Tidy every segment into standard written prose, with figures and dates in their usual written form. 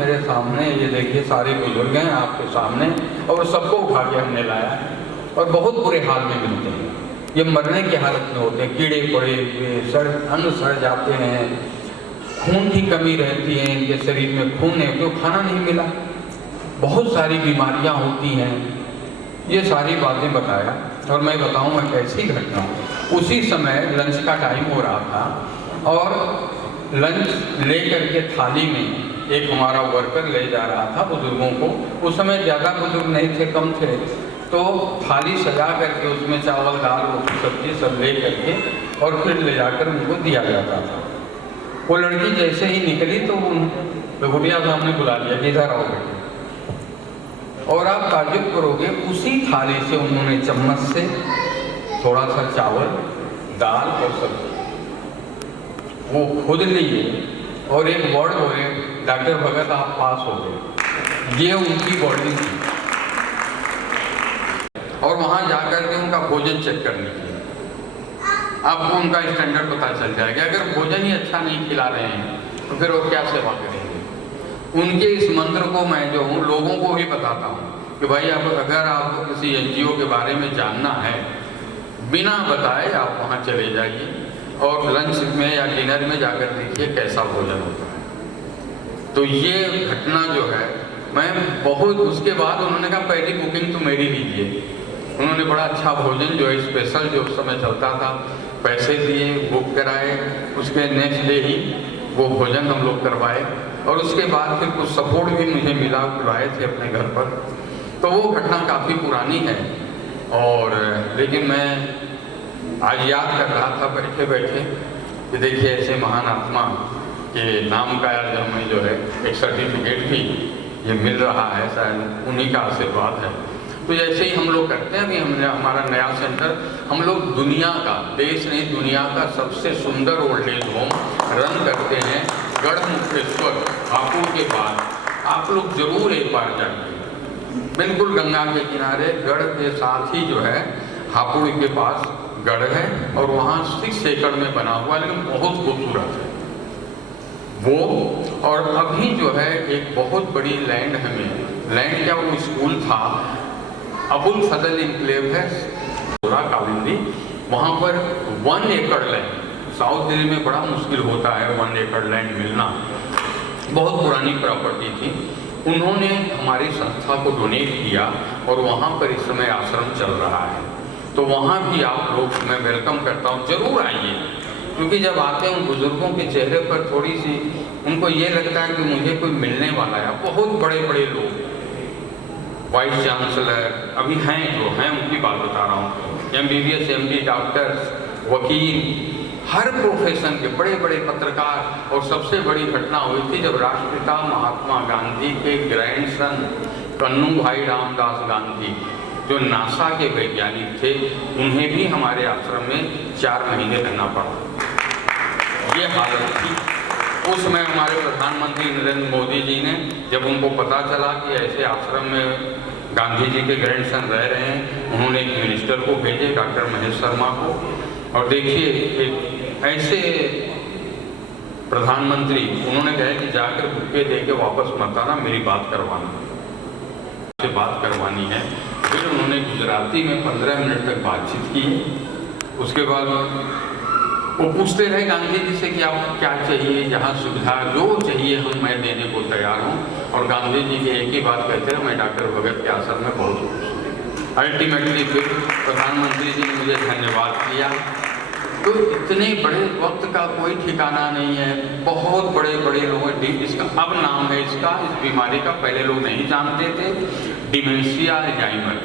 मेरे सामने, ये देखिए सारे बुजुर्ग हैं आपके सामने, और सबको उठा के हमने लाया और बहुत बुरे हाल में मिलते हैं, ये मरने की हालत में होते हैं, कीड़े पड़े हुए, अन्न सड़ जाते हैं, खून की कमी रहती है, इनके शरीर में खून है तो खाना नहीं मिला, बहुत सारी बीमारियां होती हैं। ये सारी बातें बताया और मैं बताऊँ एक ऐसी घटना। उसी समय लंच का टाइम हो रहा था और लंच लेकर के थाली में एक हमारा वर्कर ले जा रहा था बुजुर्गों को। उस समय ज़्यादा बुजुर्ग नहीं थे, कम थे, तो थाली सजा करके उसमें चावल दाल रोटी सब्जी सब ले करके और फिर ले जाकर उनको दिया जाता था। वो लड़की जैसे ही निकली तो बेगुटिया साहब ने बुला लिया कि इधर आओ बेटे, और आप ताज्जुब करोगे उसी थाली से उन्होंने चम्मच से थोड़ा सा चावल दाल और सब्जी वो खुद लिए और एक वर्ड बोले, डॉक्टर भगत आप पास हो गए। ये उनकी बॉडी थी। और वहाँ जाकर के उनका भोजन चेक कर लीजिए, आपको उनका स्टैंडर्ड पता चल जाएगा। अगर भोजन ही अच्छा नहीं खिला रहे हैं तो फिर वो क्या सेवा करेंगे। उनके इस मंत्र को मैं जो हूँ लोगों को भी बताता हूँ कि भाई अगर आपको किसी NGO के बारे में जानना है, बिना बताए आप वहाँ चले जाइए और लंच में या डिनर में जाकर देखिए कैसा भोजन होता है। तो ये घटना जो है मैं बहुत, उसके बाद उन्होंने कहा पहली बुकिंग तो मेरी लीजिए। उन्होंने बड़ा अच्छा भोजन जो है स्पेशल जो उस समय चलता था, पैसे दिए, बुक कराए, उसके नेक्स्ट डे ही वो भोजन हम लोग करवाए और उसके बाद फिर कुछ सपोर्ट भी मुझे मिला, बुलाए थे अपने घर पर। तो वो घटना काफ़ी पुरानी है और लेकिन मैं आज याद कर रहा था बैठे बैठे कि देखिए ऐसे महान आत्मा के नाम का आज हमें जो है एक सर्टिफिकेट भी ये मिल रहा है, शायद उन्हीं का आशीर्वाद है। तो जैसे ही हम लोग करते हैं, अभी हमने हमारा नया सेंटर, हम लोग दुनिया का, देश नहीं दुनिया का सबसे सुंदर ओल्ड एज होम रन करते हैं गढ़मुक्तेश्वर हापुड़ के बाद। आप लोग जरूर एक बार जाइए, बिल्कुल गंगा के किनारे गढ़ के साथ ही जो है हापुड़ के पास गढ़ है और वहाँ 6 एकड़ में बना हुआ है, लेकिन बहुत खूबसूरत है वो। और अभी जो है एक बहुत बड़ी लैंड हमें, लैंड क्या वो स्कूल था, अबुल फजल इनक्लेव है कालिंदी, वहाँ पर 1 एकड़ लैंड, साउथ दिल्ली में बड़ा मुश्किल होता है 1 एकड़ लैंड मिलना, बहुत पुरानी प्रॉपर्टी थी। उन्होंने हमारी संस्था को डोनेट किया और वहाँ पर इस समय आश्रम चल रहा है। तो वहाँ भी आप लोग मैं वेलकम करता हूँ, जरूर आइए, क्योंकि जब आते हैं उन बुजुर्गों के चेहरे पर थोड़ी सी उनको ये लगता है कि मुझे कोई मिलने वाला है। बहुत बड़े बड़े लोग, वाइस चांसलर अभी हैं जो हैं, उनकी बात बता रहा हूँ, MBBS MD डॉक्टर्स, वकील, हर प्रोफेशन के बड़े बड़े पत्रकार। और सबसे बड़ी घटना हुई थी जब राष्ट्रपिता महात्मा गांधी के ग्रैंडसन कन्नू भाई रामदास गांधी जो नासा के वैज्ञानिक थे, उन्हें भी हमारे आश्रम में 4 महीने रहना पड़ा। ये हालत थी उस समय। हमारे प्रधानमंत्री नरेंद्र मोदी जी ने जब उनको पता चला कि ऐसे आश्रम में गांधी जी के ग्रैंडसन रह रहे हैं, उन्होंने एक मिनिस्टर को भेजे, डॉक्टर महेश शर्मा को। और देखिए एक ऐसे प्रधानमंत्री, उन्होंने कहा कि जाकर बुके दे के वापस मत आना, मेरी बात करवाना, से बात करवानी है। फिर उन्होंने गुजराती में 15 मिनट तक बातचीत की। उसके बाद वो पूछते रहे गांधी जी से कि आपको क्या चाहिए, जहाँ सुविधा जो चाहिए मैं देने को तैयार हूँ। और गांधी जी की एक ही बात कहते हैं, मैं डॉक्टर भगत के आश्रम में बहुत खुश हूँ। अल्टीमेटली फिर प्रधानमंत्री जी ने मुझे धन्यवाद किया। तो इतने बड़े वक्त का कोई ठिकाना नहीं है, बहुत बड़े बड़े लोग। इसका अब नाम है इसका, इस बीमारी का पहले लोग नहीं जानते थे, डिमेंशिया अल्जाइमर।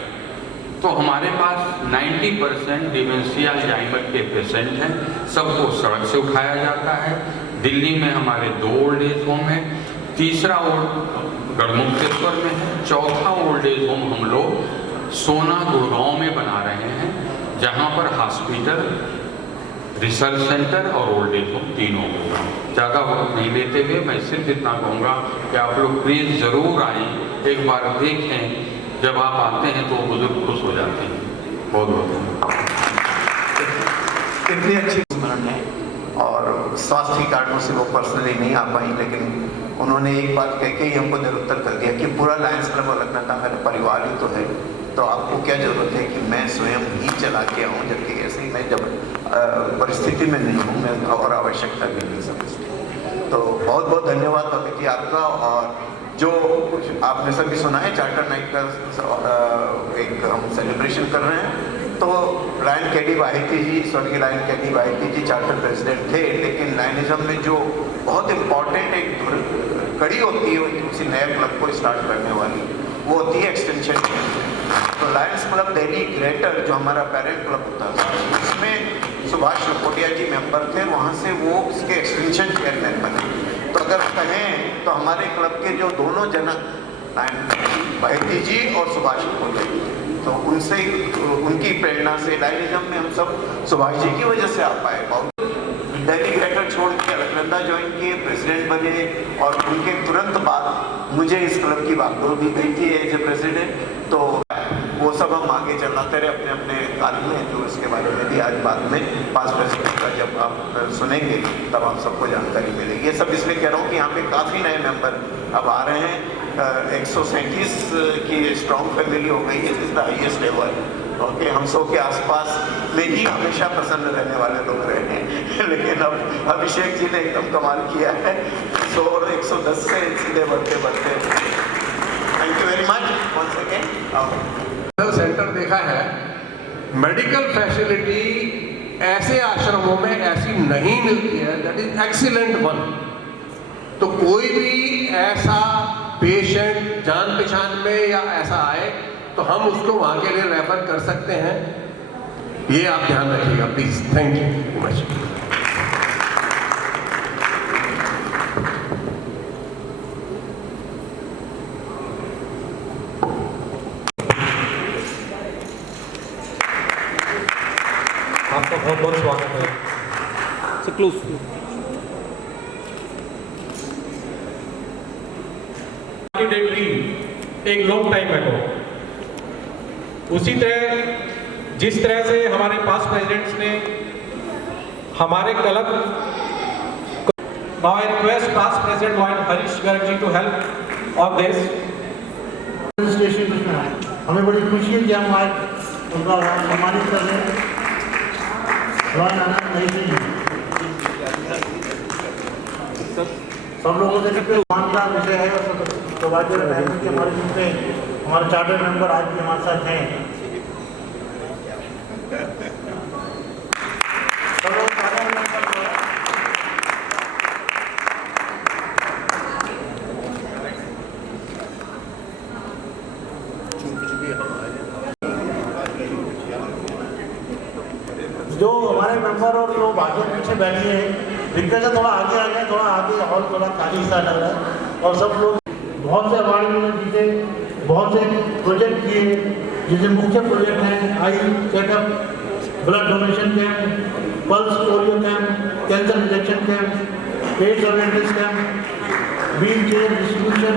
तो हमारे पास 90% डिमेंशिया अल्जाइमर के पेशेंट हैं, सबको सड़क से उठाया जाता है। दिल्ली में हमारे 2 ओल्ड एज होम है, तीसरा गढ़मुक्तेश्वर में है, चौथा ओल्ड एज होम हम लोग सोना गुड़गांव में बना रहे हैं, जहाँ पर हॉस्पिटल, रिसर्च सेंटर और ओल्ड एज होम तीनों होगा। ज़्यादा वक्त नहीं लेते हुए मैं सिर्फ इतना कहूँगा कि आप लोग प्लीज़ ज़रूर आएँ, एक बार देखें। जब आप आते हैं तो बुजुर्ग खुश हो जाते हैं। बहुत बहुत इतनी अच्छी स्मरण है। और स्वास्थ्य कारणों से वो पर्सनली नहीं आ पाई, लेकिन उन्होंने एक बात कह के ही हमको निरुत्तर कर दिया कि पूरा लायंस क्लब अलकनंदा मेरा परिवार ही तो है, तो आपको क्या ज़रूरत है कि मैं स्वयं ही चला के आऊँ, जबकि ऐसे ही मैं जब परिस्थिति में नहीं हूँ, मैं और आवश्यकता भी नहीं समझती। तो बहुत बहुत धन्यवाद भगत जी आपका। और जो कुछ आपने सभी सुना है, चार्टर नाइट का एक हम सेलिब्रेशन कर रहे हैं। तो लायन कैडी वाहिती जी, स्वर्गीय लायन कैडी वाहिती जी चार्टर प्रेसिडेंट थे, लेकिन लायनिज्म में जो बहुत इम्पॉर्टेंट एक कड़ी होती है किसी नए क्लब को स्टार्ट करने वाली, वो होती है एक्सटेंशन। तो लायंस क्लब दिल्ली ग्रेटर जो हमारा पेरेंट क्लब होता है, उसमें सुभाष लखोटिया जी मेंबर थे, वहाँ से वो उसके एक्सटेंशन चेयरमैन बने। तो अगर कहें तो हमारे क्लब के जो दोनों जनक लायन वाहिती जी और सुभाष लखोटिया जी, तो उनसे उनकी प्रेरणा से लायनिज्म में हम सब सुभाष जी की वजह से आ पाए। बहुत दिल्ली ग्रेटर छोड़ के अलकनंदा ज्वाइन किए, प्रेसिडेंट बने, और उनके तुरंत बाद मुझे इस क्लब की बागडोर दी गई थी एज ए प्रेसिडेंट। तो वो सब हम आगे चलाते रहे अपने अपने काल में, तो इसके बारे में भी आज बाद में पास प्रेसिडेंट का जब आप सुनेंगे तब आप सबको जानकारी मिलेगी। ये सब इसलिए कह रहा हूँ कि यहाँ पे काफ़ी नए मेंबर अब आ रहे हैं। 137 की स्ट्रॉन्ग फैमिली हो गई है, is the highest level. Okay, हम सौ के आसपास में ही हमेशा प्रसन्न रहने वाले लोग रहे हैं, लेकिन अब अभिषेक जी ने एकदम कमाल किया है, 100 और 110 से सीधे बढ़ते बढ़ते। Thank you very much once again. Centre देखा है, मेडिकल फैसिलिटी ऐसे आश्रमों में ऐसी नहीं मिलती है, दैट इज एक्सीलेंट वन। तो कोई भी ऐसा पेशेंट जान पहचान में या ऐसा आए तो हम उसको वहाँ के लिए रेफर कर सकते हैं, ये आप ध्यान रखिएगा प्लीज। Thank you much. आपका बहुत बहुत स्वागत है। एक लॉन्ग टाइम अगो, उसी तरह जिस तरह से हमारे पास्ट प्रेसिडेंट्स ने हमारे club, now I request past president lion Harish Garg ji to help on this. हमें बड़ी खुशी है कि हम आज उनका सम्मानित कर रहे हैं। सब लोगों से सम्मान का विषय है, और सौभाग्य के हमारे बीच में हमारे चार्टर मेंबर आज भी हमारे साथ हैं। जो हमारे मेंबर और लोग आगे पीछे बैठे हैं, रिक्वेस्ट है थोड़ा आगे आ जाए, थोड़ा आगे हॉल थोड़ा खाली सा लग रहा है। और सब लोग बहुत से अवार्ड उन्होंने जीते, बहुत से प्रोजेक्ट किए, जिसमें मुख्य प्रोजेक्ट हैं eye checkup, blood donation camp, pulse polio camp, cancer injection camp, AIDS awareness camp, wheel chair distribution,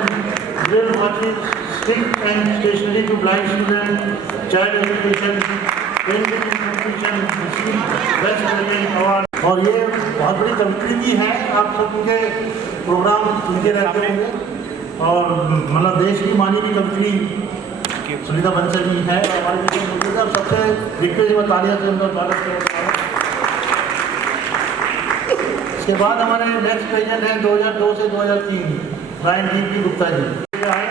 drill watching, stick and stationery to blind student, child education, painting competition, best painting award. और ये बहुत बड़ी company है, आप सबके programme सुनते रहते होंगे। और मतलब देश की मानी हुई कंपनी सुनीता बंसल जी है हमारे बीच में मौजूद है। सबसे रिक्वेस्ट में तालियां से उनका स्वागत करें। इसके बाद हमारे नेक्स्ट प्रेसिडेंट हैं 2002 से 2003 रायन जी गुप्ता जी आए।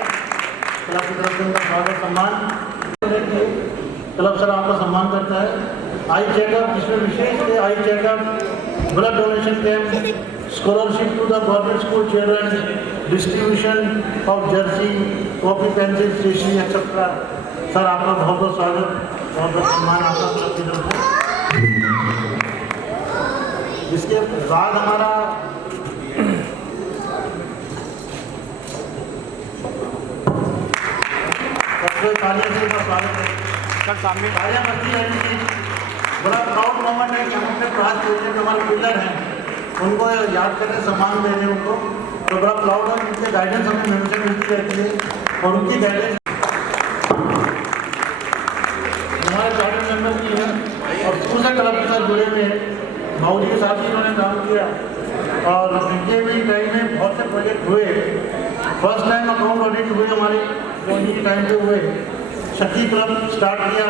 क्लब की तरफ से उनका स्वागत सम्मान क्लब सर आपका सम्मान करता है। आई चेकअप, जिसमें विशेष eye checkup, blood donation camp, scholarship to the government school children, distribution of jersey, copy, pencil, stationery etcetera. Sir आपका बहुत बहुत स्वागत, बहुत बहुत सम्मान आपका क्लब की तरफ से। इसके बाद हमारा सबसे तालियां से उनका स्वागत है। सर सामने तालियां बजती रहेंगी। बड़ा प्राउड मोमेंट है कि हम अपने पास प्रेसिडेंट हमारे पिलर हैं, उनको याद करने सम्मान दे रहे हैं उनको, तो बड़ा प्राउड है। उनके गाइडेंस हमें हमेशा मिलती रहती है, और उनकी गाइडेंस हमारे चार्टर मेंबर की है और दूसरे क्लब के साथ जुड़े हुए हैं। भाऊ जी के साथ ही इन्होंने काम किया, और इनके भी टाइम में बहुत से प्रोजेक्ट हुए। फर्स्ट टाइम अकाउंट ऑडिट हुए हमारे, मोदी के टाइम पे हुए। शक्ति क्लब स्टार्ट किया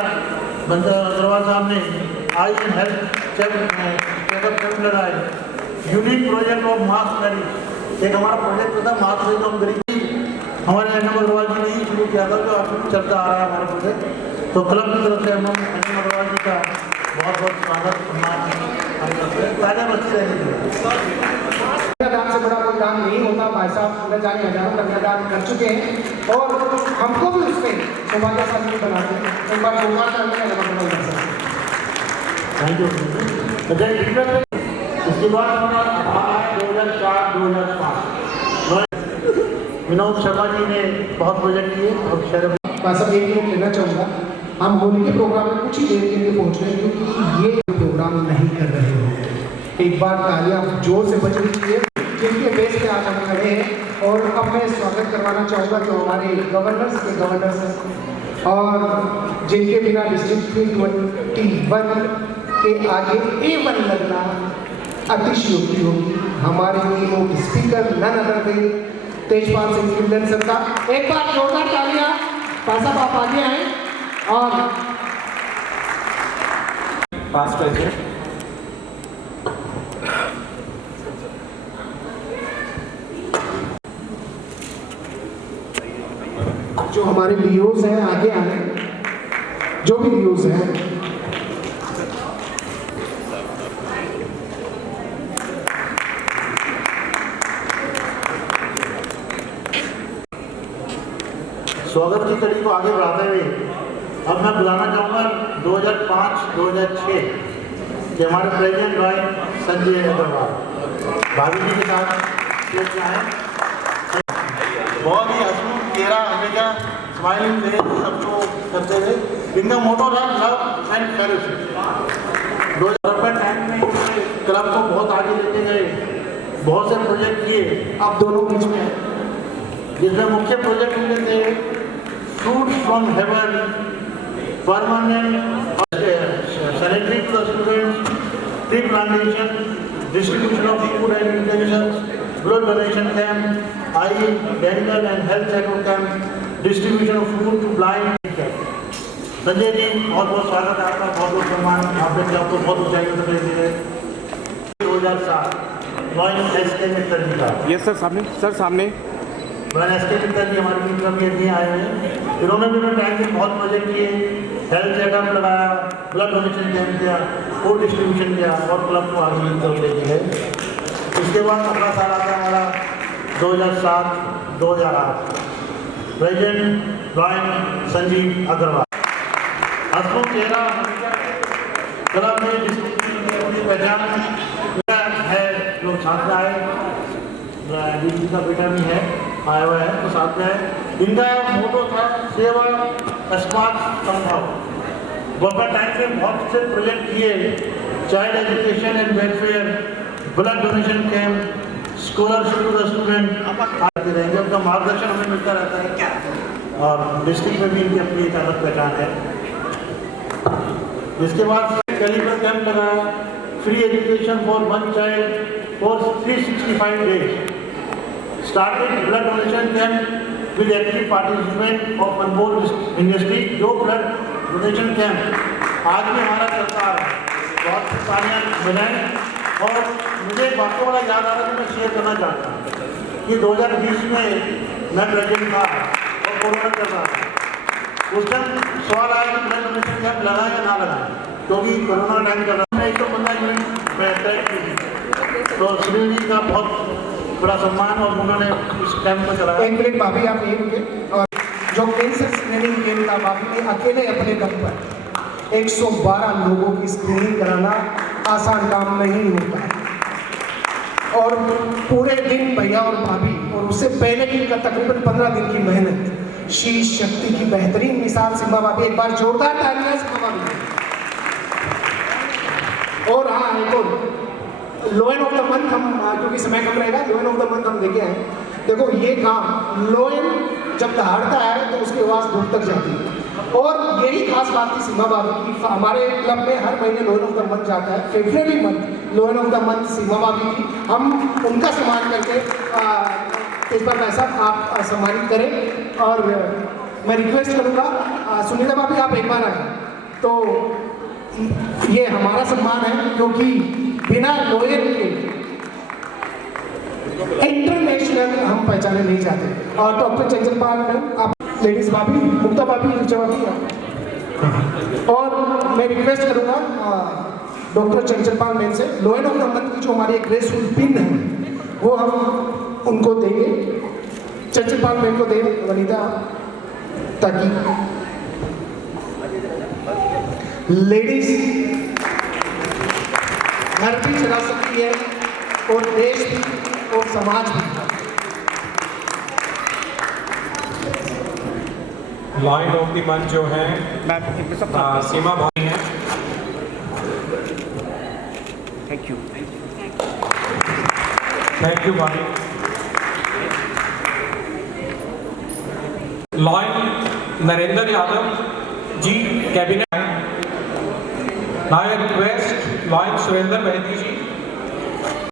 अग्रवाल साहब ने, आई हेल्थ चेकअप कैंप लगाए। Unique project of mass marriage, एक हमारा प्रोजेक्ट था मास मैरिज ऑफ गरीबी, हमारे एनएम अग्रवाल जी ने ही शुरू किया था, जो अभी चलता आ रहा है हमारा प्रोजेक्ट। तो क्लब की तरफ से हम एनएम अग्रवाल जी का बहुत बहुत स्वागत सम्मान ताजा बस्ती रहेगी। दान से बड़ा कोई दान नहीं होता। भाई साहब न जाने हजारों कन्यादान कर चुके हैं और हमको भी उसमें सौभाग्यशाली बनाते हैं। एक बार जोरदार तालियां लगाकर थैंक यू। इसके बाद हमारा 2004-2005 विनोद शर्मा जी ने बहुत प्रोजेक्ट किए और शहर सब एक मिनट लेना चाहूँगा। हम होली के प्रोग्राम में कुछ ही देर के लिए पहुँच रहे हैं क्योंकि ये प्रोग्राम नहीं कर रहे हो। एक बार तालियां जोर से बज रही है जिनके बेस पे आज हम खड़े हैं। और अब मैं स्वागत करवाना चाहूँगा जो हमारे गवर्नर्स के गवर्नर्स हैं और जिनके बिना डिस्ट्रिक्ट 321 के आगे A1 लगना अतिशयोक्ति होगी। हमारे तीनों speaker none other than Tejpal Singh Killan sir का एक बार जोरदार तालियां। पासा आप आगे आए और Past president. जो हमारे लीओज हैं आगे आए, जो भी लीओज हैं स्वागत की कड़ी को आगे बढ़ाते हुए अब मैं बुलाना चाहूँगा 2005-2006 के हमारे प्रेसिडेंट रॉय संजय अग्रवाल भाभी जी के साथ ये चाहें। बहुत ही हंसमुख चेहरा, हमेशा स्माइलिंग फेस सबको करते हुए। इनका मोटो था लव एंड फेलोशिप। 2000 टाइम में क्लब को बहुत आगे लेके गए, बहुत से प्रोजेक्ट किए। आप दोनों बीच में जिसमें मुख्य प्रोजेक्ट उनके थे fruits from heaven, permanent sanitary to the students, tree plantation, distribution of food and utensils, blood donation camp, eye dental and health checkup camp, distribution of food to blind camp. Sanjay ji बहुत बहुत स्वागत है आपका, बहुत बहुत सम्मान। आपने आपको बहुत ऊंचाइयों तक ले गए। 2007 रॉयल एस.के. मित्तल जी का। Yes sir, सामने। Royal S K. मित्तल जी हमारी टीम में भी आए हुए हैं। इन्होंने भी अपने टाइम में बहुत प्रोजेक्ट किए, हेल्थ चेकअप लगाया, ब्लड डोनेशन कैंप किया, फूड डिस्ट्रीब्यूशन किया और क्लब को आगे लेके गए। इसके बाद अगला साल आता है हमारा 2007-2008 प्रेसिडेंट रॉयल संजीव अग्रवाल। हंसमुख चेहरा, क्लब में डिस्ट्रिक्ट अपनी पहचान है। जो साथ में आए जी का बेटा भी है, आया हुआ है तो साथ में है। इनका मोटो था सेवा अस्मात संभव। वो अपना टाइम में बहुत से प्रोजेक्ट किए, child education and welfare, blood donation camp, scholarship to the student आते रहेंगे। उनका मार्गदर्शन हमें मिलता रहता है और डिस्ट्रिक्ट में भी इनकी अपनी एक अलग पहचान है। इसके बाद कैलिबर कैंप लगाया, free education for 1 child for 365 days, started blood donation camp with active participant of Anmol industry. जो ब्लड डोनेशन कैंप आज भी हमारा चलता है, बहुत सी तालियां बजाएं। और मुझे एक बात बड़ा याद आ रहा है, मैं शेयर करना चाहता हूँ कि 2020 में मैं प्रेसिडेंट था और कोरोना चल रहा था। उस टाइम सवाल आया कि ब्लड डोनेशन कैंप लगाएं या ना लगाएं, क्योंकि कोरोना टाइम चल रहा है। 115 मिनट में तय की, तो सुनील जी का बहुत बड़ा सम्मान और उन्होंने इस कैंप को चलाया। एक मिनट भाभी आप ये रुके। और जो कैंसर स्क्रीनिंग केंद्र था, भाभी ने अकेले अपने दम पर 112 लोगों की स्क्रीनिंग कराना आसान काम नहीं होता है। और पूरे दिन भैया और भाभी और उससे पहले दिन का तकरीबन 15 दिन की मेहनत, शीश शक्ति की बेहतरीन मिसाल सिम्बा भाभी। एक बार जोरदार तालियां सिम्बा भाभी। और हाँ, एक और लोएन ऑफ द मंथ हम, क्योंकि समय कम रहेगा, लोएन ऑफ द मंथ हम लेके आए। देखो ये काम लोएन जब दहाड़ता है तो उसकी आवाज़ दूर तक जाती है। और यही खास बात थी सिम्बा भाभी की। हमारे क्लब में हर महीने लोएन ऑफ द मंथ जाता है, February month lower of the month Seema भाभी जी, हम उनका सम्मान करके तेजपाल भाई साहब आप सम्मानित करें। और मैं रिक्वेस्ट करूँगा सुनीता भाभी आप एक बार आए, तो ये हमारा सम्मान है क्योंकि बिना लोयर के इंटरनेशनल हम पहचाने नहीं जाते। और डॉक्टर चंचल पाल मैम, आप लेडीज भाभी, मुक्ता भाभी, ऋचा भाभी, और मैं रिक्वेस्ट करूँगा डॉक्टर चंचल पाल मैम से लोअर ऑफ द मंथ की जो हमारी एक ग्रेसफुल पिन है वो हम उनको देंगे, चंचल पाल मैम को दें वनीता, ताकि लेडीज घर भी चला सकती है और देश भी और समाज भी। लाइन ऑफ द मंच जो है सीमा भाई हैं। थैंक यू भाई। Line Narendra Yadav ji cabinet. Now request line Surendra Mehndi ji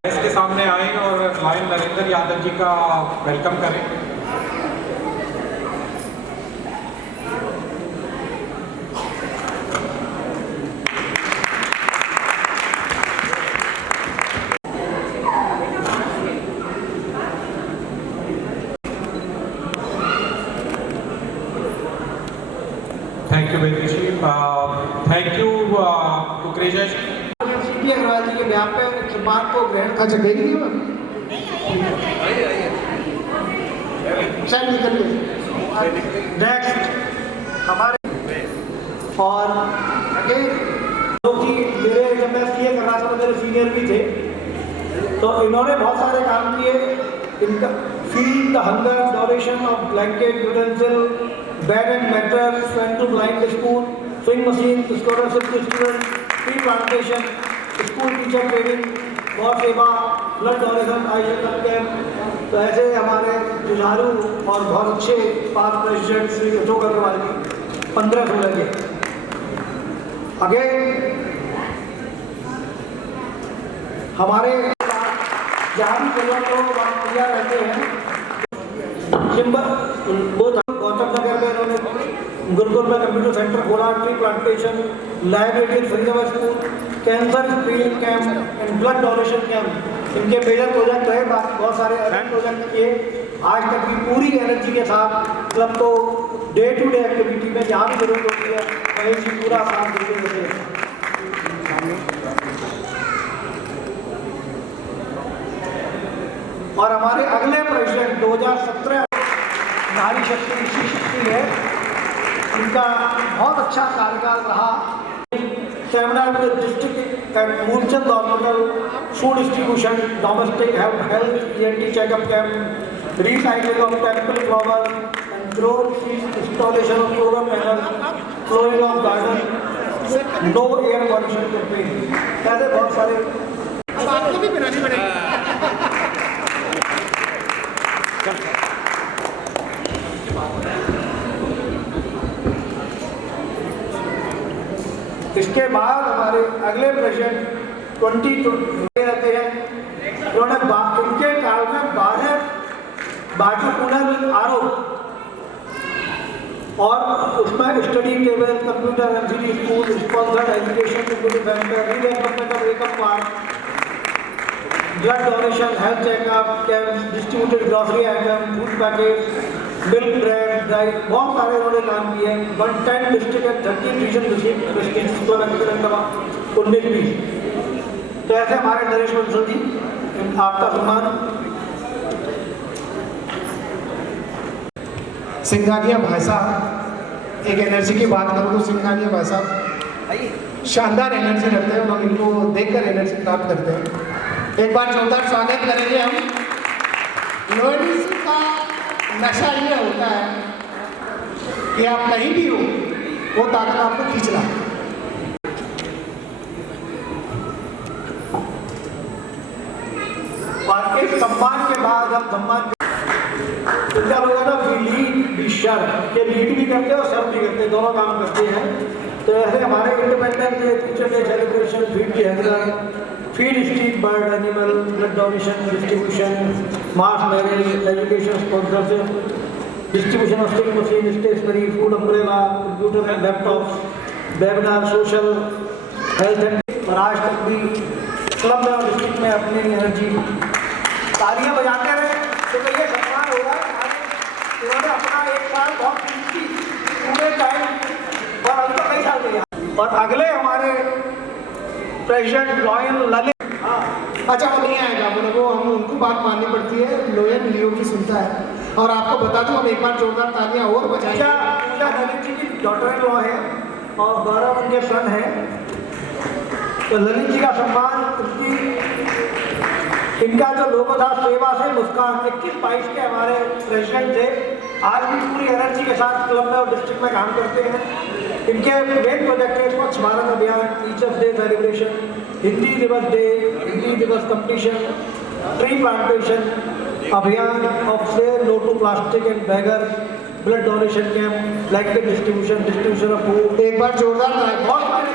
इसके सामने आए और लाइन नरेंद्र यादव जी का वेलकम करें। थैंक यू बेटी जी। Thank you Kukreja ji. CP Agarwal ji के बयान पे सम्मान को ग्रहण अच्छा गई नहीं वो चल निकलिए। नेक्स्ट हमारे और आगे लोग जी, मेरे जब मैं सीए कर रहा था तो मेरे सीनियर भी थे, तो इन्होंने बहुत सारे काम किए। इनका feed the hunger, donation of blanket, utensil, bag and matters, pen to blind school, swing machine, scholarship to student, tree plantation, school teacher training, गौ सेवा, ब्लड डोनेशन, आईएसएफ कैंप। तो ऐसे हमारे जुझारू और बहुत अच्छे पास प्रेसिडेंट श्री अशोक अग्रवाल जी 15-16 के आगे हमारे जहाँ भी जरूरत हो वहाँ तैयार रहते हैं। वो गौतम नगर में इन्होंने गुरुकुल में कंप्यूटर सेंटर खोला, tree plantation, library, Faridabad school, cancer screening camp and blood donation camp. इनके मेजर प्रोजेक्ट है, बहुत सारे अदर प्रोजेक्ट किए। आज तक की पूरी एनर्जी के साथ क्लब को डे टू डे एक्टिविटी में जहाँ भी जरूरत होती है वही चीज पूरा काम करते हैं। और हमारे अगले प्रेसिडेंट 2017 नारी शक्ति ऋषि शक्ति है, उनका बहुत अच्छा कार्यकाल रहा। सेमिनार में district and Moolchand hospital, food distribution, domestic health, ENT checkup camp, recycling of temple flower and grown seeds, installation of solar panel, flooring of garden, no air pollution campaign. ऐसे बहुत सारे आपको भी बनानी पड़ेगी। इसके बाद हमारे अगले प्रेसिडेंट 20 रहते हैं। उन्होंने उनके काल में 12 वाटर आरओ और उसमें study table, computer, LCD school, sponsored education, computer centre, redevelopment of wake up park, blood donation, health checkup camp, distributed grocery item, food packet, milk bread, dry, बहुत सारे उन्होंने काम किए। 110 डिस्ट्रिक्ट एंड 30 रीजन डिस्ट्रिक्ट 19-20। तो ऐसे हमारे नरेश बंसल जी, आपका सम्मान। सिंघानिया भाई साहब, एक एनर्जी की बात करूँ तो सिंघानिया भाई साहब शानदार एनर्जी रखते हैं, हम इनको देखकर एनर्जी प्राप्त करते हैं। एक बार जोरदार स्वागत करेंगे हम। लेडीज का नशा ये होता है कि आप कहीं भी हो, वो ताकत आपको खींच रहा है। और इस सम्मान के बाद हम सम्मान इनका होगा ना, वी लीड वी सर्व, ये लीड भी करते हैं और सर्व भी करते हैं, दोनों काम करते हैं। तो ऐसे हमारे independence day, teacher day celebration, feed की Hyderabad, feed street bird animal blood donation distribution mass marriage education sponsorship distribution of sting machine stationery food umbrella computer and laptops webinar social health and और आज तक भी club और district में अपनी energy तालियां बजाते रहे तो ये सम्मान हो रहा है। उन्होंने अपना एक साल बहुत कीमती पूरे टाइम और अभी तो कई साल दिया और अगले हमारे प्रेसिडेंट लॉयन ललित अच्छा वो नहीं आएगा, वो हम उनको बात माननी पड़ती है, लोयन लियो की सुनता है। और आपको बता दूं हम एक बार जोरदार तालियां और बजाएंगे। पूजा ललित जी की डॉटर इन लॉ है और गौरव उनके सन है, तो ललित जी का सम्मान इनका जो लोगो था सेवा से मुस्कान 21-22 के हमारे प्रेसिडेंट थे, आज भी पूरी एनर्जी के साथ क्लब में और डिस्ट्रिक्ट में काम करते हैं। इनके मेन प्रोजेक्ट है स्वच्छ भारत अभियान, टीचर्स डे सेलिब्रेशन, हिंदी दिवस डे, हिंदी दिवस कंपटीशन, ट्री प्लांटेशन अभियान ऑफ से no to plastic and bagger, blood donation camp, blanket distribution of food. एक बार जोरदार बहुत सारी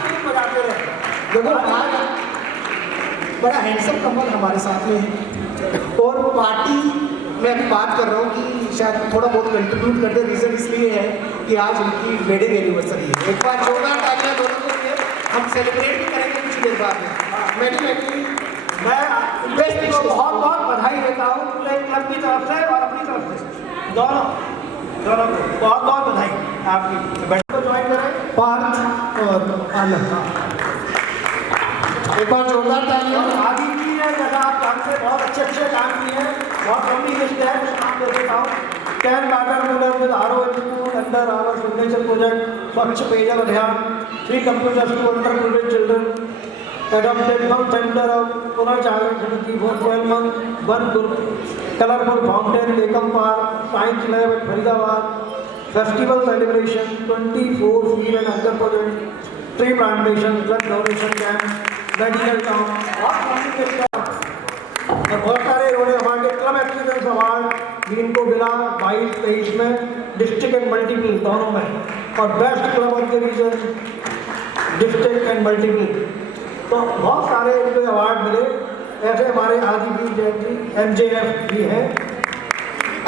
चीज बजाते रहे। देखो आज बड़ा हैंडसम कमल हमारे साथ में है और पार्टी में अभी बात कर रहा हूँ कि शायद थोड़ा बहुत कंट्रीब्यूट करते, रीज़न इसलिए है कि आज उनकी वेडिंग एनिवर्सरी है। एक बार जोरदार तालियां दोनों के लिए, हम सेलिब्रेट भी करेंगे कुछ देर बाद में। मैं बेस्ट को बहुत बहुत बधाई देता हूँ पूरे क्लब की तरफ से और अपनी तरफ से, दोनों को बहुत बहुत बधाई। आपकी बैठक को ज्वाइन करें पार्थ और आनंद, एक बार जोरदार तालियां। आदि जी ने जैसा आप जानते हैं बहुत अच्छे काम किए हैं, बहुत लंबी लिस्ट है, नाम दे देता हूँ। 10 better ruler with RO school under our signature project स्वच्छ पेयजल अभियान, 3 computers to underprivileged children, adopted from center of Punachara Trinity for 12 months, 1 colorful fountain in Ekam Park, science lab at Faridabad, festival celebration, 24 field and under project, tree plantation, blood donation camp, medical camp, और बहुत सारे इन्होंने हमारे club excellence award भी इनको मिला 22-23 में district and multiple दोनों में, और best club of the reason district and multiple, तो बहुत सारे इनको अवार्ड मिले। ऐसे हमारे आदि भी जयंती MJF भी है।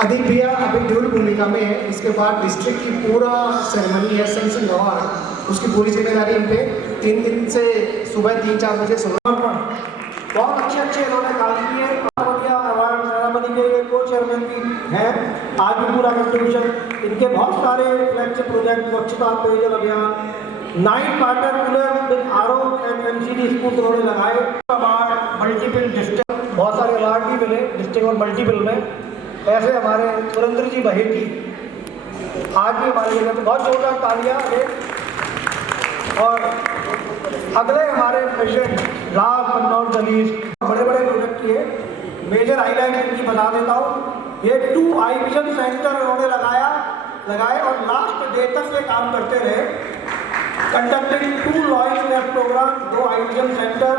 अदीप भैया अभी ड्यूल भूमिका में है, इसके बाद डिस्ट्रिक्ट की पूरा सेरेमनी है सेंसिंग अवार्ड, उसकी पूरी जिम्मेदारी इन पे 3 दिन से सुबह 3-4 बजे बहुत अच्छे इन्होंने काम किए। अवार्ड सेरेमनी के को चेयरमैन भी हैं, आज भी पूरा कंट्रीब्यूशन इनके बहुत सारे फ्लैगशिप प्रोजेक्ट स्वच्छता पेयजल अभियान, 9 water cooler with RO and MCD school उन्होंने लगाए। अवार्ड मल्टीपल डिस्ट्रिक्ट, बहुत सारे अवार्ड भी मिले डिस्ट्रिक्ट और मल्टीपल में। ऐसे हमारे सुरेंद्र जी बहेती आज भी हमारे जगह पे बहुत जोरदार तालियां है। और अगले हमारे president last but not the least बड़े बड़े प्रोजेक्ट किए, मेजर हाईलाइट इनकी बता देता हूँ। ये 2 आई विजन सेंटर उन्होंने लगाए और लास्ट डे तक ये काम करते रहे, conducting 2 loyal left program, 2 eye vision center,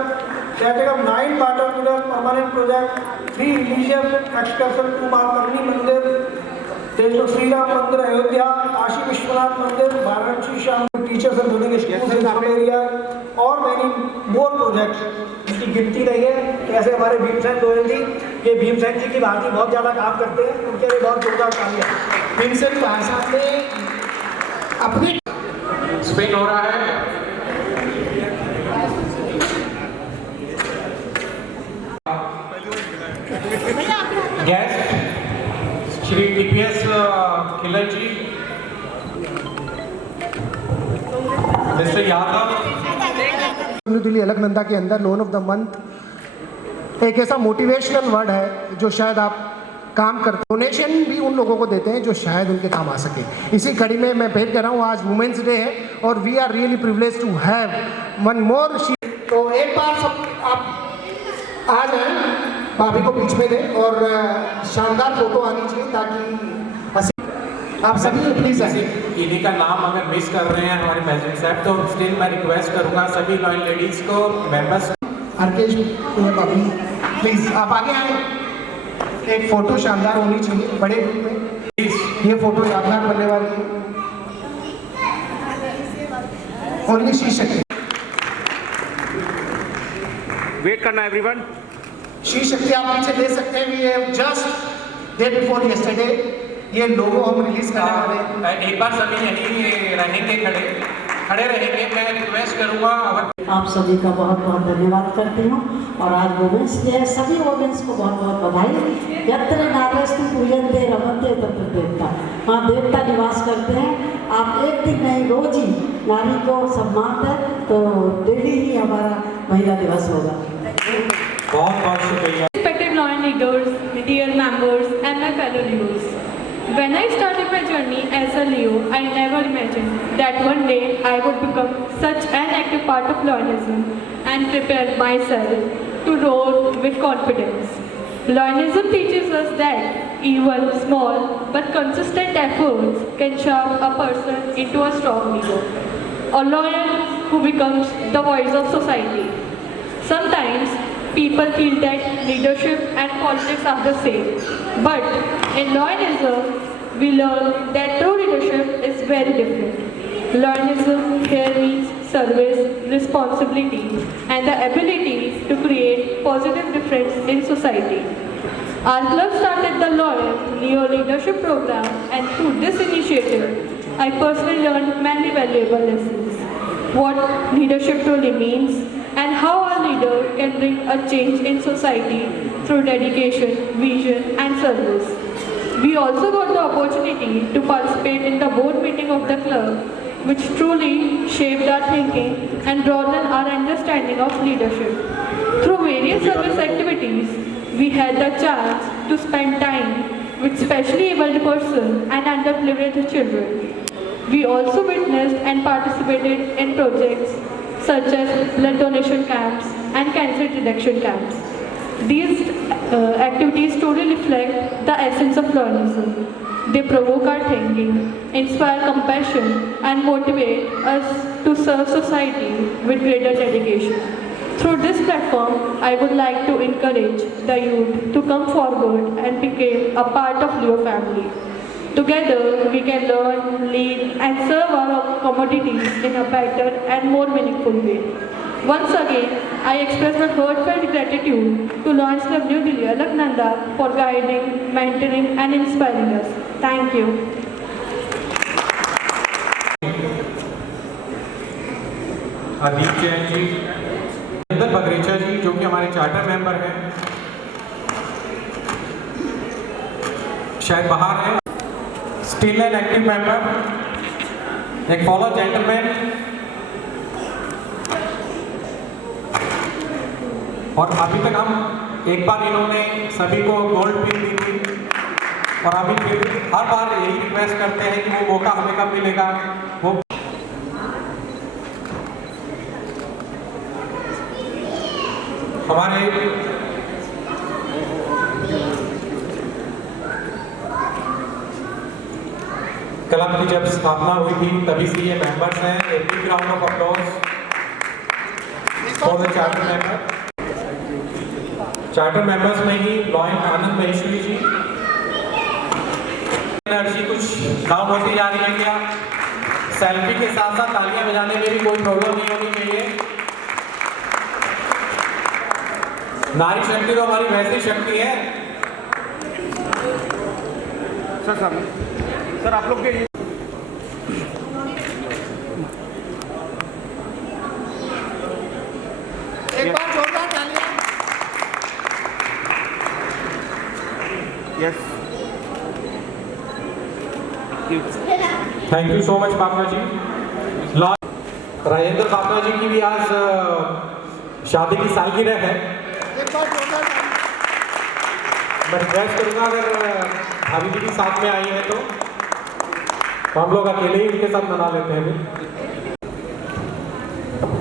setting up 9 water cooler permanent project, 3 religious excursion to मां करनी मंदिर, तेजो श्री राम मंदिर अयोध्या, काशी विश्वनाथ मंदिर, Varanasi Shyam teachers and building schools in सब एरिया, और मैनी मोर प्रोजेक्ट्स जिसकी गिनती नहीं है। कैसे हमारे भीमसेन गोयल जी, ये भीमसेन जी की भांति बहुत ज़्यादा काम करते हैं, उनके लिए बहुत जोरदार तालियां। भीमसेन भाई साहब ने अपने स्पिन हो रहा है। गेस्ट श्री TPS खिलर जी, मिस्टर यादव, दिल्ली अलकनंदा के अंदर लोन ऑफ द मंथ एक ऐसा मोटिवेशनल वर्ड है जो शायद आप काम करते, डोनेशन भी उन लोगों को देते हैं जो शायद उनके काम आ सके। इसी कड़ी में मैं फिर कह रहा हूँ, आज वुमेंस डे है और we are really privilege to have one more. तो एक बार सब आप आ जाए, भाभी को बीच में दें और शानदार फोटो आनी चाहिए ताकि आप सभी प्लीज आइए। इन्हीं का नाम अगर मिस कर रहे हैं हमारे प्रेसिडेंट साहब, तो स्टिल मैं रिक्वेस्ट करूंगा सभी लॉयल लेडीज को, मेंबर्स। अर्केश भाभी प्लीज आप आगे आए, एक फोटो शानदार होनी चाहिए बड़े ग्रुप में, ये फोटो यादगार बनने वाली है। ओनली शीर्षक वेट करना एवरीवन। श्री शक्ति आप पीछे दे सकते हैं, we have just day before yesterday ये लोगो हम रिलीज करने वाले हैं। एक बार सभी यहीं रहेंगे, खड़े रहेंगे। मैं रिक्वेस्ट करूंगा आप सभी का बहुत बहुत धन्यवाद करती हूँ। और आज वुमेंस डे है, सभी वुमेंस को बहुत बहुत बधाई। यत्र नार्यस्तु पूजन्ते रमन्ते तत्र देवता, वहाँ देवता निवास करते हैं। आप एक दिन नहीं, रोज ही नारी को सम्मान दें, तो डेली ही हमारा महिला दिवस होगा। बहुत बहुत शुक्रिया। Respected Lion leaders, dear members, and my fellow Leos. When I started my journey as a Leo, I never imagined that one day I would become such an active part of Lionism and prepare myself to roar with confidence. Lionism teaches us that even small but consistent efforts can shape a person into a strong leader, a lion who becomes the voice of society. Sometimes people feel that leadership and politics are the same, but in Lionism, we learn that true leadership is very different. Lionism here means service, responsibility, and the ability to create positive difference in society. Our club started the Lion Leo Leadership Program, and through this initiative, I personally learned many valuable lessons. What leadership truly means, and how a leader can bring a change in society through dedication, vision, and service. We also got the opportunity to participate in the board meeting of the club, which truly shaped our thinking and broadened our understanding of leadership. Through various service activities, we had the chance to spend time with specially abled persons and underprivileged children. We also witnessed and participated in projects such as blood donation camps and cancer detection camps. These activities truly reflect the essence of Lionism. They provoke our thinking, inspire compassion, and motivate us to serve society with greater dedication. Through this platform, I would like to encourage the youth to come forward and become a part of Leo family. Together, we can learn, lead, and serve our communities in a better and more meaningful way. Once again, I express my heartfelt gratitude to Lions Club New Delhi, Alaknanda, for guiding, mentoring, and inspiring us. Thank you. Adeep Jain ji, Inder बगरेचा जी, जो कि हमारे charter member हैं, शायद बाहर है। Still an active member, एक fellow gentleman, और अभी तक हम एक बार इन्होंने सभी को गोल्ड पिन दी थी, और अभी फिर हर बार यही रिक्वेस्ट करते हैं कि वो मौका हमें कब मिलेगा। वो हमारे क्लब की जब स्थापना हुई थी तभी से ये मेंबर्स हैं। A big round of applause for the charter member. Charter members में ही लॉयन आनंद महेश्वरी जी, एनर्जी कुछ डाउन होती जा रही है क्या? सेल्फी के साथ साथ तालियां बजाने में भी कोई प्रॉब्लम नहीं होनी चाहिए। नारी शक्ति तो हमारी वैसी शक्ति है। सर आप लोग के एक बार जोरदार तालियां। Yes, thank you so much पापा जी। राजेंद्र पापा जी की भी आज शादी की सालगिरह है। एक बार जोरदार तालियां। मैं रिक्वेस्ट करूंगा अगर भाभी जी भी साथ में आई हैं तो हम लोग अकेले ही उनके साथ मना लेते हैं।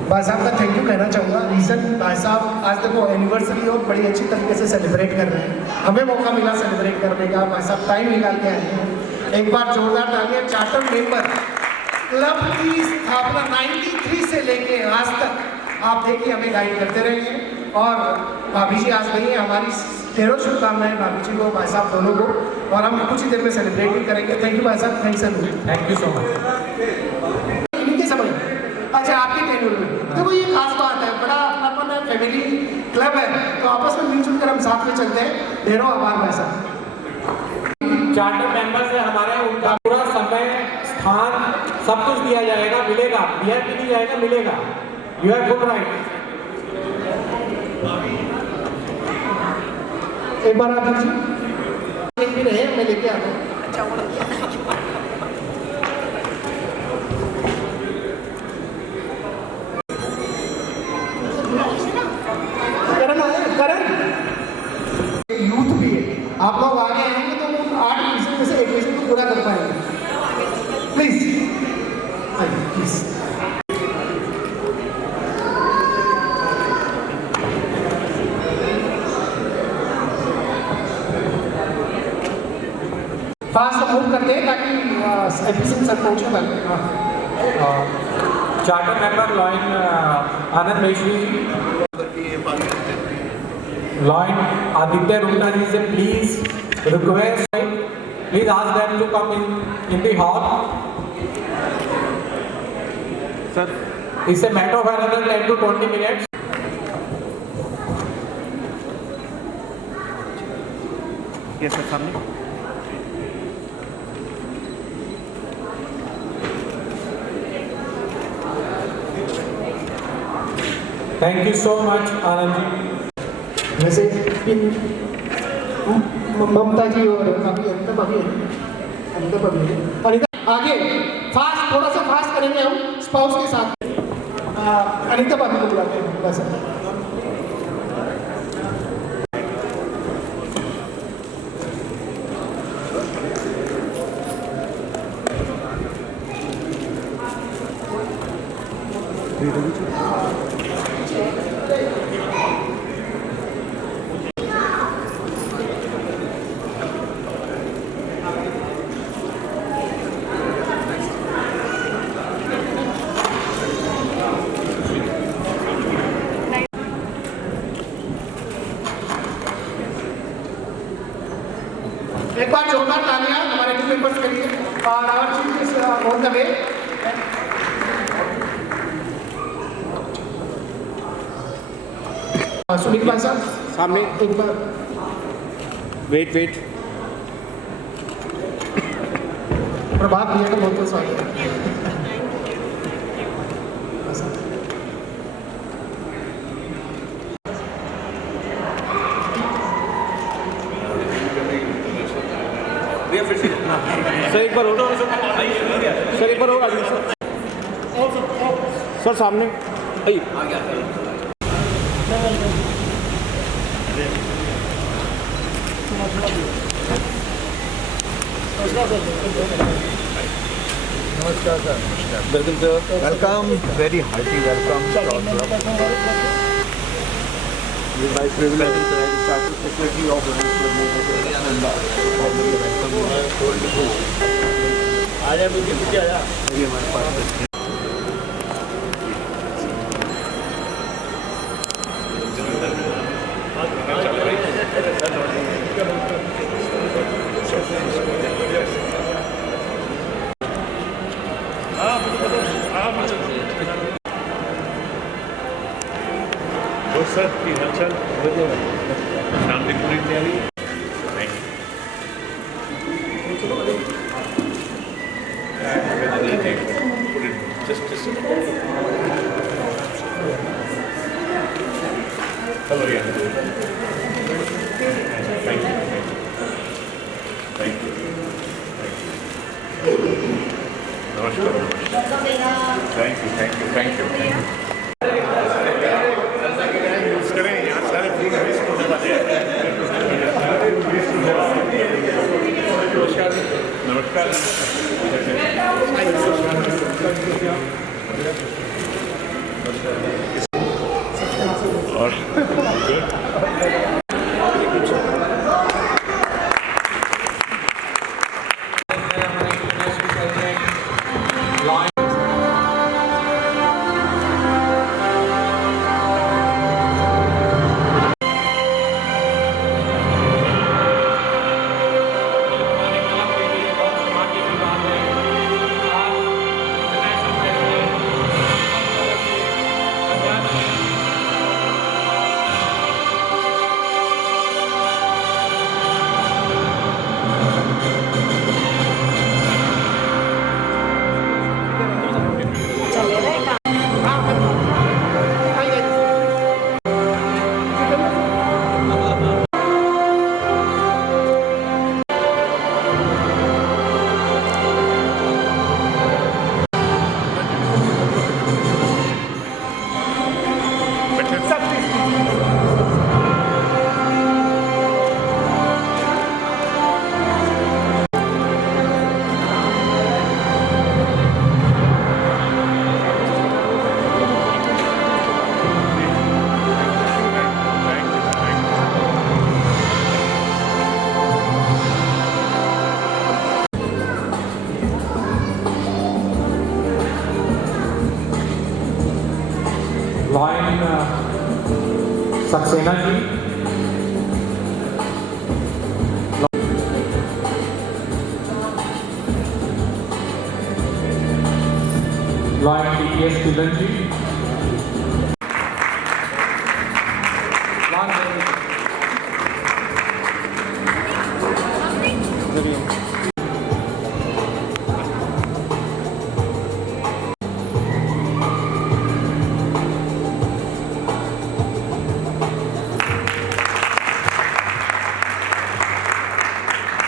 भाई साहब का थैंक यू कहना चाहूँगा। रीज़न भाई साहब आज देखो एनिवर्सरी और बड़ी अच्छी तरीके से सेलिब्रेट कर रहे हैं, हमें मौका मिला सेलिब्रेट करने का। भाई साहब टाइम निकाल के आए हैं। एक बार जोरदार तालियां। चार्टर मेंबर क्लब की स्थापना 93 से लेके आज तक आप देखिए हमें गाइड करते रहे हैं। और भाभी जी आज नहीं है, हमारी ढेरों शुभकामनाएं भाभी जी को, भाई साहब दोनों को, और हम कुछ ही देर में सेलिब्रेट भी करेंगे। थैंक यू भाई साहब, thanks a thank you so much. इनके समझ अच्छा आपके टेन्योर में देखो ये खास बात है, बड़ा अपनापन है, फैमिली क्लब आपस में मिलजुल कर हम साथ में चलते हैं। ढेरों आभार भाई साहब। चार्टर मेंबर्स है हमारे, उनका पूरा समय स्थान सब कुछ दिया जाएगा, मिलेगा, दिया भी नहीं जाएगा, मिलेगा। You have full right. एक बार आप दीजिए, एक भी रहे मैं लेके आता हूँ। यूथ भी है, आप लोग आगे आएंगे तो उन 8 विषय में से एक विषय को पूरा कर पाएंगे। प्लीज आइए प्लीज। फास्ट मूव करते हैं ताकि एफिशिएंट सर पहुंचे पाए। Charter member lion Anand Maheshwari, lion Aditya Rudra ji से please request, please ask them to come in the hall. Sir it's a matter of another 10 to 20 minutes। Yes sir, सामने। Thank you so much Anand ji. वैसे ममता जी और अभी अनिता भाभी अनिता आगे फास्ट, थोड़ा सा फास्ट करेंगे हम स्पाउस के साथ। अनिता भाभी को बुलाते हैं बस। एक बार जोरदार तालियां हमारे टीम मेंबर्स के लिए। और our chief is on the way. Sunil भाई साहब सामने। एक बार वेट वेट। प्रभात भैया का बहुत बहुत स्वागत है। सर एक बार और, सर एक बार और आगे सर सामने। नमस्कार sir. Welcome sir. Welcome, very hearty welcome. By privilege, I started secretary of आजा मुझे पीछे आजा। ये हमारे पास सर की हलचल शाम की पूरी तैयारी। हेलो यार, थैंक यू, थैंक यू, नमस्कार, thank you, thank you, thank you. नमस्कार। और सक्सेना जी, लॉयन टीएस तिलन जी,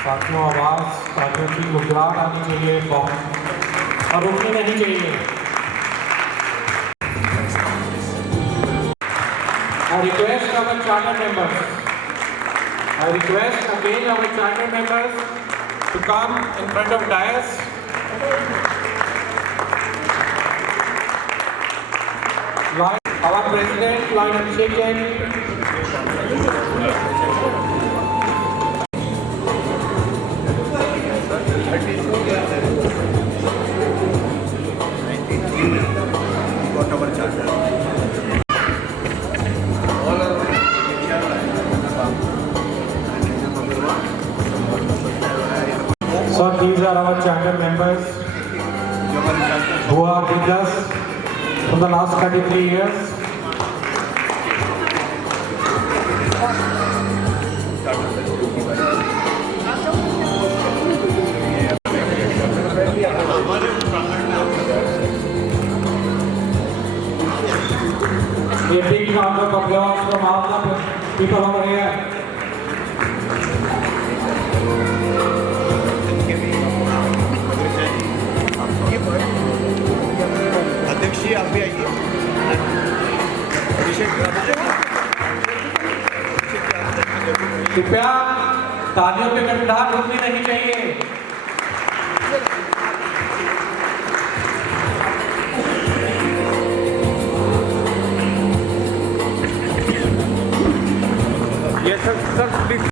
साथियों आवाज़ साथियों की गुजरात आनी चाहिए और रुकनी नहीं चाहिए। I request our charter members, I request again our charter members to come in front of dais. Our President, Lord Abhishek Jain. So these are our charter members who are with us for the last 33 years. A big round of applause from all the people over here. अध्यक्ष जी आप भी आइए। कृपया तालियों पे गड़गड़ाहट रुकनी नहीं चाहिए। ये sir please.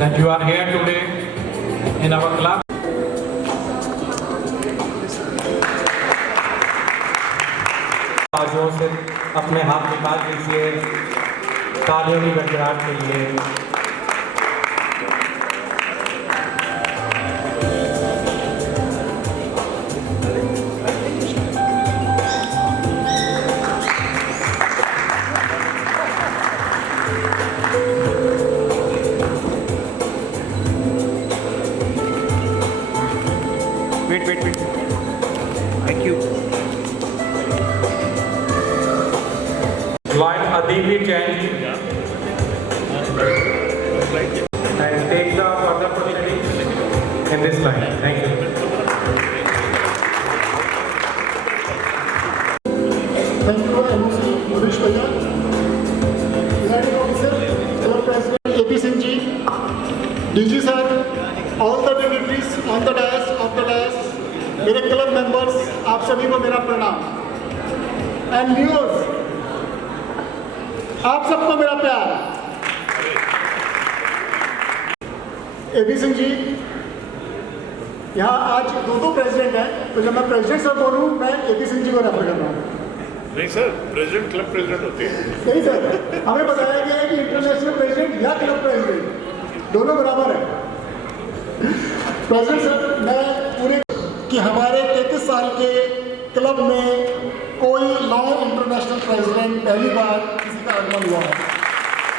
That you are here today in our club. आवाज़ों से अपने हाथ निकाल दीजिए तालियों की गड़गड़ाहट के लिए। Wait. Thank you. Lord Aditi Jain and take the further proceedings in this line. Thank you. Thank you, MC Mukesh Bhaiya. Presiding Officer, Club President AP Singh ji, DG sir, all the dignitaries on the dais, off the dais, मेरे club members, आप सभी को मेरा प्रणाम। And viewers, आप सबको मेरा प्यार। एपी सिंह जी, यहाँ आज दो प्रेसिडेंट हैं, तो जब मैं प्रेसिडेंट सर बोलूँ, मैं एपी सिंह जी को रेफर कर रहा हूँ। नहीं सर, प्रेसिडेंट क्लब प्रेसिडेंट होते हैं। नहीं सर, हमें बताया गया है कि इंटरनेशनल प्रेसिडेंट या क्लब प्रेसिडेंट दोनों बराबर है। प्रेसिडेंट सर, मैं पूरे कि हमारे 33 साल के क्लब में कोई नॉन इंटरनेशनल प्रेसिडेंट पहली बार किसी का आगमन हुआ है।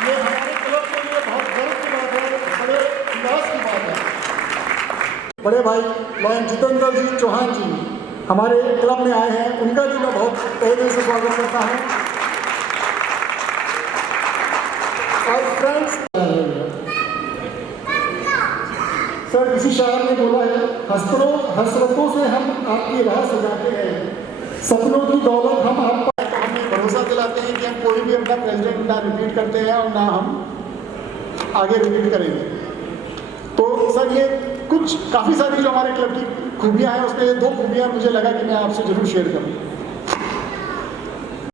ये हमारे क्लब के लिए बहुत गर्व की बात है, बड़े उल्लास की बात है। बड़े भाई लॉयन जितेंद्र जी चौहान जी हमारे क्लब में आए हैं, उनका भी मैं बहुत तहे दिल से स्वागत करता हूँ। और फ्रेंड्स, सर किसी शायर ने बोला है, हसरतों से हम आपकी राह सजाते हैं, सपनों की दौलत हम आप पर। तो हमें भरोसा दिलाते हैं कि हम कोई भी अपना प्रेसिडेंट ना रिपीट करते हैं और ना हम आगे रिपीट करेंगे। तो सर ये कुछ काफ़ी सारी जो हमारे क्लब की खूबियाँ हैं, उसमें 2 खूबियाँ मुझे लगा कि मैं आपसे ज़रूर शेयर करूँ।